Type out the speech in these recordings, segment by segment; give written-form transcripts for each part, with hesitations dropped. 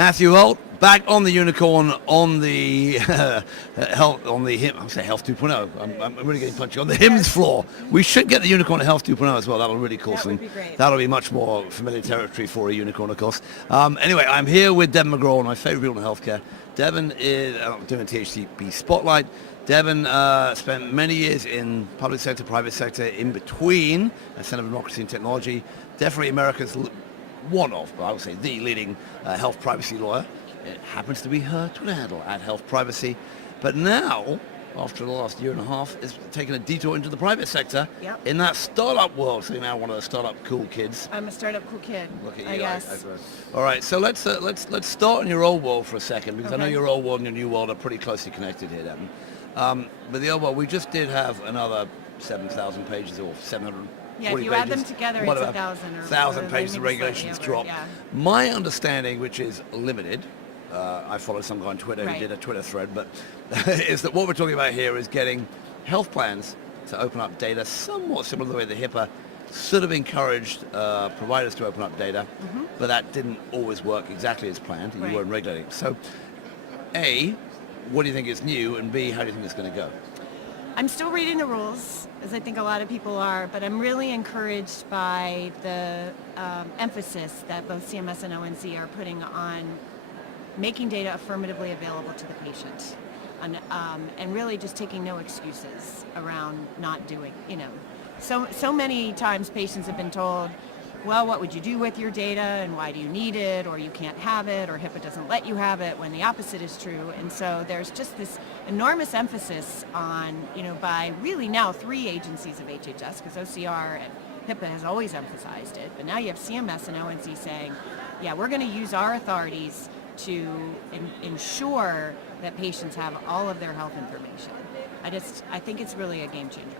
Matthew Holt, back on the unicorn, on the health, on the HIM, I'll say Health 2.0. I'm really getting punchy on the HIMS floor. We should get the unicorn to Health 2.0 as well. That'll really cool. That would be great. That'll be much more familiar territory for a unicorn, of course. Anyway, I'm here with Deven McGraw, one of my favorite people in healthcare. Deven is doing a THCB spotlight. Deven spent many years in public sector, private sector, in between at Center for Democracy and Technology. Definitely America's one of, but I would say the leading health privacy lawyer. It happens to be her Twitter handle, @healthprivacy. But now, after the last year and a half, is taking a detour into the private sector. Yep. In that startup world. So you're now one of the startup cool kids. I'm a startup cool kid. Look at you. I guess. All right, so let's start in your old world for a second, because I know Okay. your old world and your new world are pretty closely connected here, Deven. But the old world, we just did have another 7,000 pages or 700. Yeah, if you add them together, it's 1,000 or 1,000 pages of maybe regulations slightly drop. over, yeah. My understanding, which is limited, I follow some guy on Twitter Right. who did a Twitter thread, but is that what we're talking about here is getting health plans to open up data somewhat similar to the way the HIPAA sort of encouraged providers to open up data, but that didn't always work exactly as planned. You Right. weren't regulating. So, A, what do you think is new, and B, how do you think it's going to go? I'm still reading the rules, as I think a lot of people are, but I'm really encouraged by the emphasis that both CMS and ONC are putting on making data affirmatively available to the patient, and really just taking no excuses around not doing. So many times patients have been told, well, what would you do with your data, and why do you need it, or you can't have it, or HIPAA doesn't let you have it, when the opposite is true. And so there's just this enormous emphasis on, by really now 3 agencies of HHS, because OCR and HIPAA has always emphasized it, but now you have CMS and ONC saying, yeah, we're going to use our authorities to ensure that patients have all of their health information. I think it's really a game changer.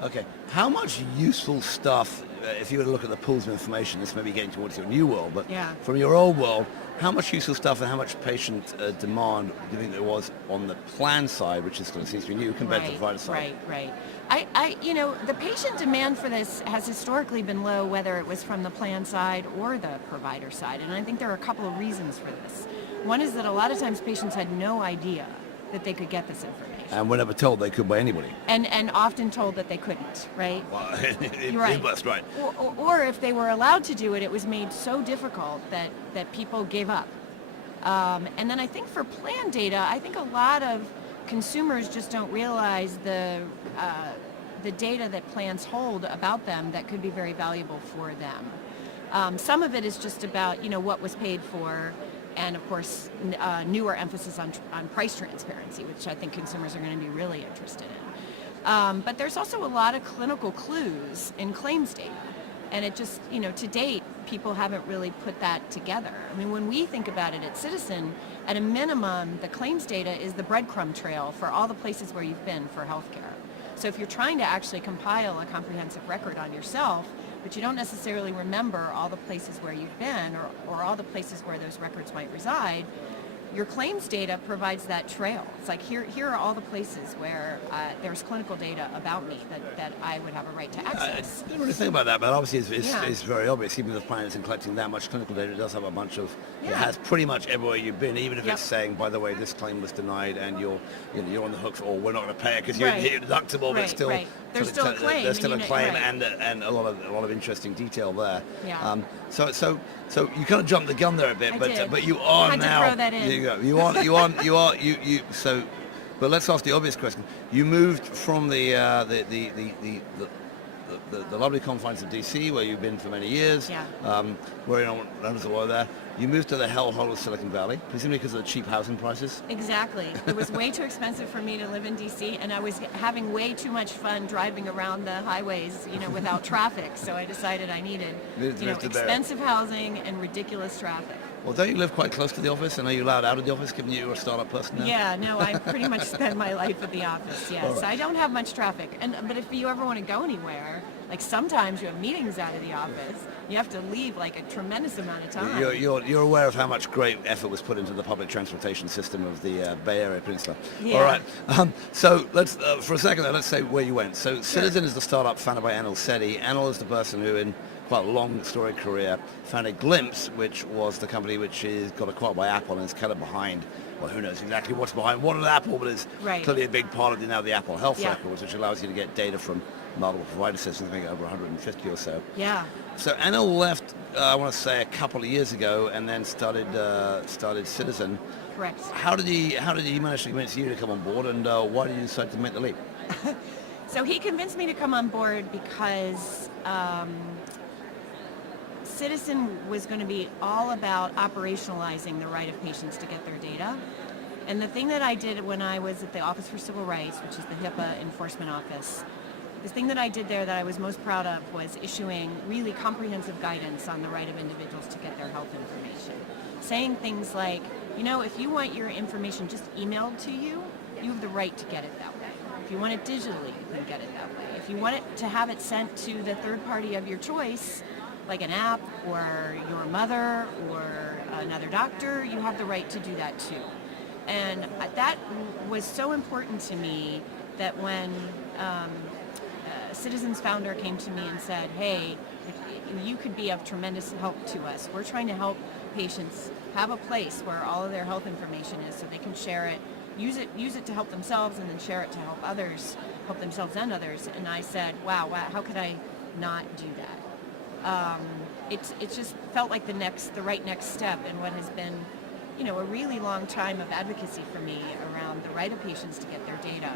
Okay, how much useful stuff, if you were to look at the pools of information, this may be getting towards your new world, but Yeah. from your old world, how much useful stuff and how much patient demand do you think there was on the plan side, which is going to seem to be new, compared to the provider side? Right. The patient demand for this has historically been low, whether it was from the plan side or the provider side, and I think there are a couple of reasons for this. One is that a lot of times patients had no idea that they could get this information. And were never told they could by anybody. And often told that they couldn't, right? Well, Right. That's right. Or if they were allowed to do it, it was made so difficult that people gave up. And then I think for plan data, I think a lot of consumers just don't realize the data that plans hold about them that could be very valuable for them. Some of it is just about, what was paid for, and of course, newer emphasis on price transparency, which I think consumers are going to be really interested in. But there's also a lot of clinical clues in claims data. And it just, to date, people haven't really put that together. I mean, when we think about it at Ciitizen, at a minimum, the claims data is the breadcrumb trail for all the places where you've been for healthcare. So if you're trying to actually compile a comprehensive record on yourself, but you don't necessarily remember all the places where you've been or all the places where those records might reside, your claims data provides that trail. It's like, here are all the places where there's clinical data about me that I would have a right to access. I didn't really think about that, but obviously it's very obvious. Even if the plan isn't collecting that much clinical data, it does have a bunch of, it has pretty much everywhere you've been, even if it's saying, by the way, this claim was denied and you're on the hook for, or we're not going to pay it because you're deductible, but still, There's still a claim. There's still a claim and a lot of interesting detail there. Yeah. So you kind of jumped the gun there a bit, but you are had now. to throw that in. But let's ask the obvious question. You moved from the lovely confines of DC, where you've been for many years, where runs the world there. You moved to the hellhole of Silicon Valley, presumably because of the cheap housing prices. Exactly. It was way too expensive for me to live in DC, and I was having way too much fun driving around the highways, without traffic. So I decided I needed, expensive housing and ridiculous traffic. Well, don't you live quite close to the office? And are you allowed out of the office, given you're a startup person now? Yeah, no, I pretty much spend my life at the office, yes. Right. I don't have much traffic. But if you ever want to go anywhere, like sometimes you have meetings out of the office, you have to leave like a tremendous amount of time. You're aware of how much great effort was put into the public transportation system of the Bay Area Peninsula. Yeah. All right. So let's, for a second, let's say where you went. So Ciitizen is the startup founded by Anil Sethi. Anil is the person who, in quite a long storied career, founded Glimpse, which was the company which is got acquired by Apple and is kind of behind, well, who knows exactly what's behind what at Apple, but it's clearly a big part of the Apple Health Records, which allows you to get data from multiple provider systems, I think over 150 or so. Yeah. So Anil left, I want to say, a couple of years ago, and then started Ciitizen. Correct. How did he manage to convince you to come on board, and why did you decide to make the leap? So he convinced me to come on board because Ciitizen was going to be all about operationalizing the right of patients to get their data. And the thing that I did when I was at the Office for Civil Rights, which is the HIPAA enforcement office, the thing that I did there that I was most proud of was issuing really comprehensive guidance on the right of individuals to get their health information. Saying things like, if you want your information just emailed to you, you have the right to get it that way. If you want it digitally, you can get it that way. If you want it to have it sent to the third party of your choice, like an app or your mother or another doctor, you have the right to do that too. And that was so important to me that when Ciitizen's founder came to me and said, hey, you could be of tremendous help to us. We're trying to help patients have a place where all of their health information is so they can share it, use it to help themselves, and then share it to help others, help themselves and others. And I said, wow, how could I not do that? It just felt like the right next step in what has been, a really long time of advocacy for me around the right of patients to get their data.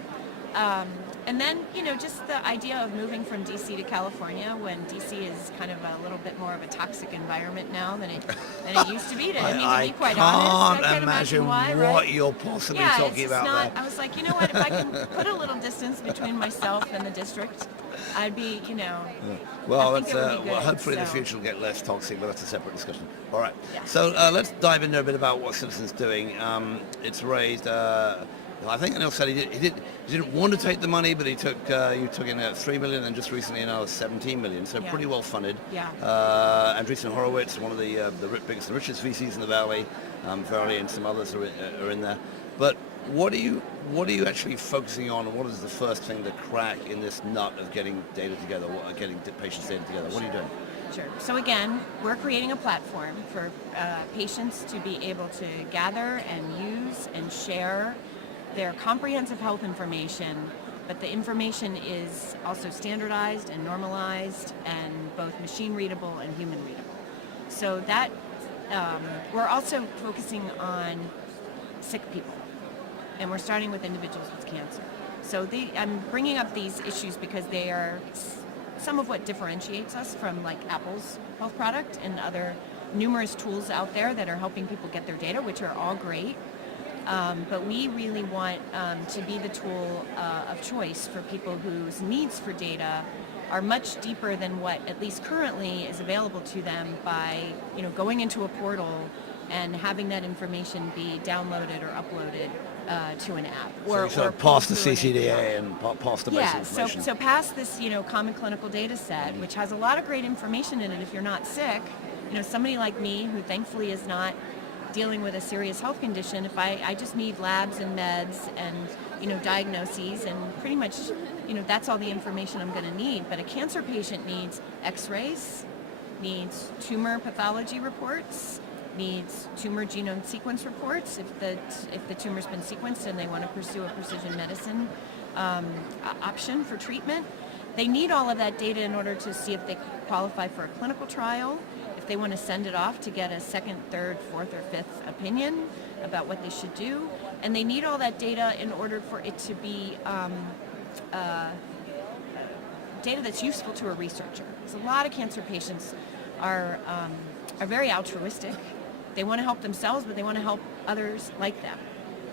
And then, just the idea of moving from DC to California when DC is kind of a little bit more of a toxic environment now than it used to be. To be quite honest, I can't imagine why, what right? you're possibly talking about there. I was like, you know what, if I can put a little distance between myself and the district, I'd be, Well, I think it would be good, hopefully the so. future will get less toxic, but that's a separate discussion. All right. Yeah. So let's dive into a bit about what Ciitizen's doing. It's raised, I think Anil said he didn't want to take the money, but you took in $3 million and just recently another $17 million, so pretty well funded. Yeah. Andreessen Horowitz, one of the biggest, the richest VCs in the Valley, Verily and some others are in there. But what are you actually focusing on, and what is the first thing to crack in this nut of getting data together, getting patients' data together? What are you doing? Sure. So again, we're creating a platform for patients to be able to gather and use and share their comprehensive health information, but the information is also standardized and normalized and both machine readable and human readable. So that we're also focusing on sick people, and we're starting with individuals with cancer. So I'm bringing up these issues because they are some of what differentiates us from like Apple's health product and other numerous tools out there that are helping people get their data, which are all great. But we really want to be the tool of choice for people whose needs for data are much deeper than what at least currently is available to them by going into a portal and having that information be downloaded or uploaded to an app. Or past the CCDA and past the basic information. So past this common clinical data set, which has a lot of great information in it if you're not sick. Somebody like me who thankfully is not dealing with a serious health condition, if I just need labs and meds and diagnoses and pretty much that's all the information I'm going to need. But a cancer patient needs x-rays, needs tumor pathology reports, needs tumor genome sequence reports if the tumor's been sequenced and they want to pursue a precision medicine option for treatment. They need all of that data in order to see if they qualify for a clinical trial, if they want to send it off to get a second, third, fourth, or fifth opinion about what they should do. And they need all that data in order for it to be data that's useful to a researcher. Because a lot of cancer patients are very altruistic. They want to help themselves, but they want to help others like them.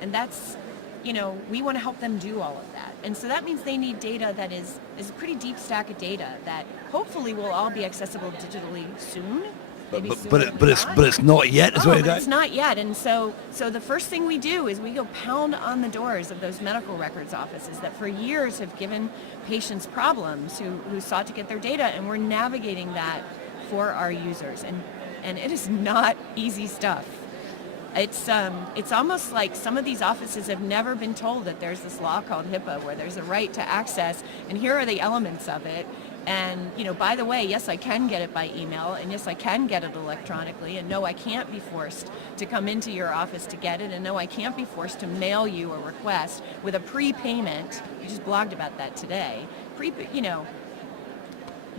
And that's, we want to help them do all of that. And so that means they need data that is a pretty deep stack of data that hopefully will all be accessible digitally soon. But it's not yet, is what you're going? It's not yet. And so the first thing we do is we go pound on the doors of those medical records offices that for years have given patients problems who sought to get their data, and we're navigating that for our users. And it is not easy stuff. It's almost like some of these offices have never been told that there's this law called HIPAA where there's a right to access, and here are the elements of it. And, by the way, yes, I can get it by email, and yes, I can get it electronically, and no, I can't be forced to come into your office to get it, and no, I can't be forced to mail you a request with a prepayment. We just blogged about that today.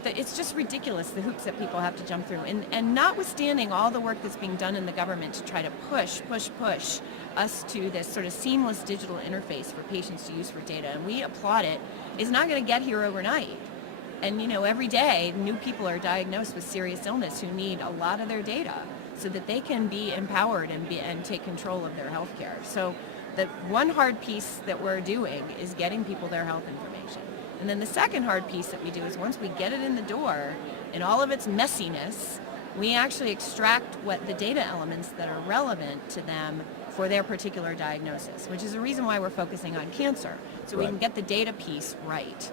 It's just ridiculous, the hoops that people have to jump through. And notwithstanding all the work that's being done in the government to try to push us to this sort of seamless digital interface for patients to use for data, and we applaud it, is not going to get here overnight. And every day new people are diagnosed with serious illness who need a lot of their data so that they can be empowered and take control of their health care. So the one hard piece that we're doing is getting people their health information. And then the second hard piece that we do is once we get it in the door, in all of its messiness, we actually extract what the data elements that are relevant to them for their particular diagnosis, which is the reason why we're focusing on cancer, so we can get the data piece right.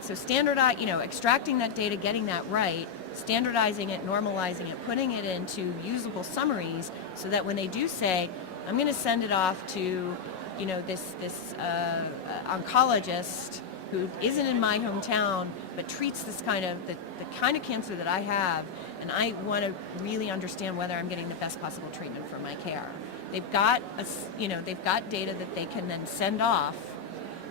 So extracting that data, getting that right, standardizing it, normalizing it, putting it into usable summaries so that when they do say, I'm going to send it off to, this oncologist who isn't in my hometown but treats this kind of the kind of cancer that I have, and I want to really understand whether I'm getting the best possible treatment for my care. They've got data that they can then send off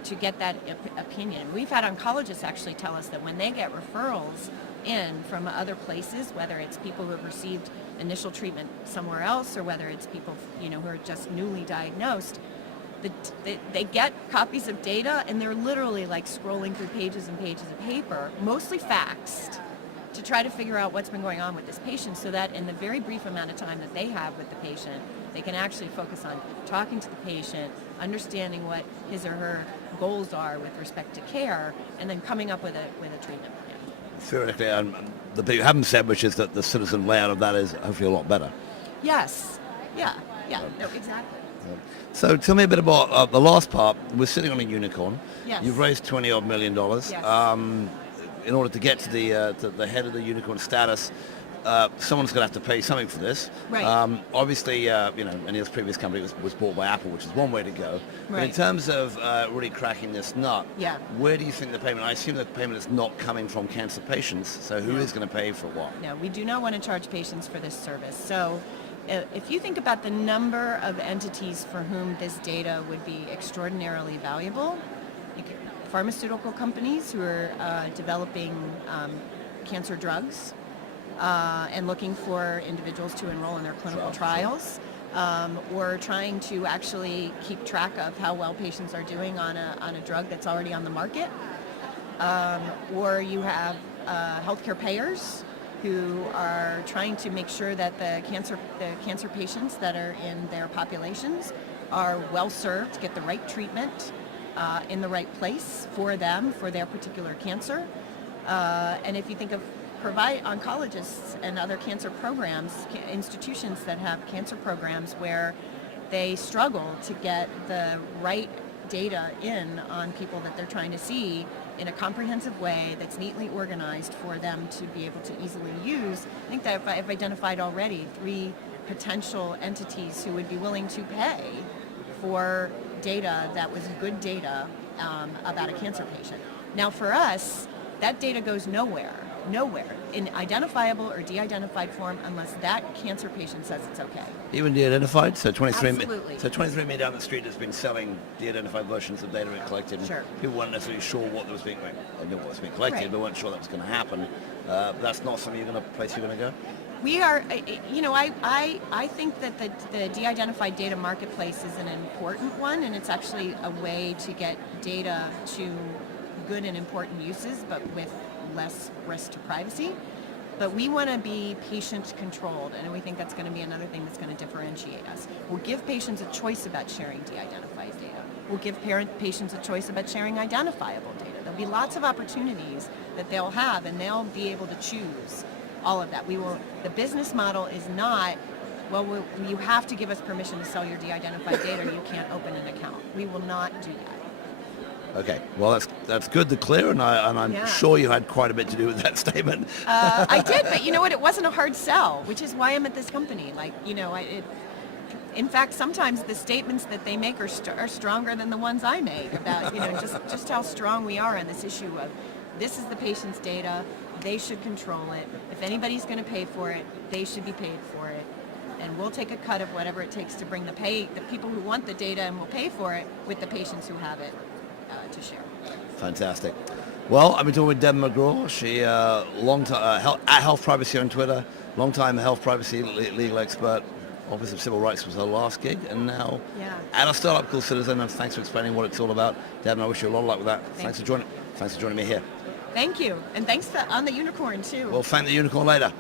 to get that opinion. We've had oncologists actually tell us that when they get referrals in from other places, whether it's people who have received initial treatment somewhere else or whether it's people who are just newly diagnosed, they get copies of data and they're literally like scrolling through pages and pages of paper, mostly faxed, to try to figure out what's been going on with this patient so that in the very brief amount of time that they have with the patient, they can actually focus on talking to the patient, understanding what his or her goals are with respect to care, and then coming up with a treatment plan. Theoretically, the bit you haven't said, which is that the citizen layout of that is hopefully a lot better. Yes. Yeah. No, exactly. So tell me a bit about the last part. We're sitting on a unicorn. Yes. You've raised $20 million. Yes. In order to get to the head of the unicorn status, someone's going to have to pay something for this. Right. Obviously, Anil's previous company was bought by Apple, which is one way to go. But in Right. terms of really cracking this nut, Yeah. where do you think the payment? I assume the payment is not coming from cancer patients. So who is going to pay for what? No, we do not want to charge patients for this service. So if you think about the number of entities for whom this data would be extraordinarily valuable, pharmaceutical companies who are developing cancer drugs and looking for individuals to enroll in their clinical trials, or trying to actually keep track of how well patients are doing on a drug that's already on the market, or you have healthcare payers who are trying to make sure that the cancer patients that are in their populations are well served, get the right treatment in the right place for them, for their particular cancer. And if you think of provide oncologists and other cancer programs, institutions that have cancer programs where they struggle to get the right data in on people that they're trying to see in a comprehensive way that's neatly organized for them to be able to easily use. I think that I've identified already 3 potential entities who would be willing to pay for data that was good data about a cancer patient. Now for us, that data goes nowhere in identifiable or de-identified form unless that cancer patient says it's okay. Even de-identified? So 23andMe, Absolutely. so 23andMe down the street has been selling de-identified versions of data it collected. And Sure. people weren't necessarily sure what was being, they knew what was being collected, Right. but weren't sure that was going to happen. That's not something place you're going to go? We are, I think that the de-identified data marketplace is an important one, and it's actually a way to get data to good and important uses, but with less risk to privacy. But we want to be patient-controlled, and we think that's going to be another thing that's going to differentiate us. We'll give patients a choice about sharing de-identified data. We'll give patients a choice about sharing identifiable data. There'll be lots of opportunities that they'll have, and they'll be able to choose all of that. The business model is not, you have to give us permission to sell your de-identified data, or you can't open an account. We will not do that. Okay, well that's good to clear, and I'm sure you had quite a bit to do with that statement. I did, but you know what? It wasn't a hard sell, which is why I'm at this company. in fact, sometimes the statements that they make are stronger than the ones I make about, just how strong we are on this issue of this is the patient's data, they should control it. If anybody's going to pay for it, they should be paid for it. And we'll take a cut of whatever it takes to bring the people who want the data and will pay for it with the patients who have it to share. Fantastic. Well, I've been talking with Deven McGraw. She, long time at Health Privacy on Twitter, long-time health privacy legal expert. Office of Civil Rights was her last gig, and now at a startup called Ciitizen. And thanks for explaining what it's all about, Deven. I wish you a lot of luck with that. Thanks for joining me here. Thank you, and thanks on the unicorn too. We'll thank the unicorn later.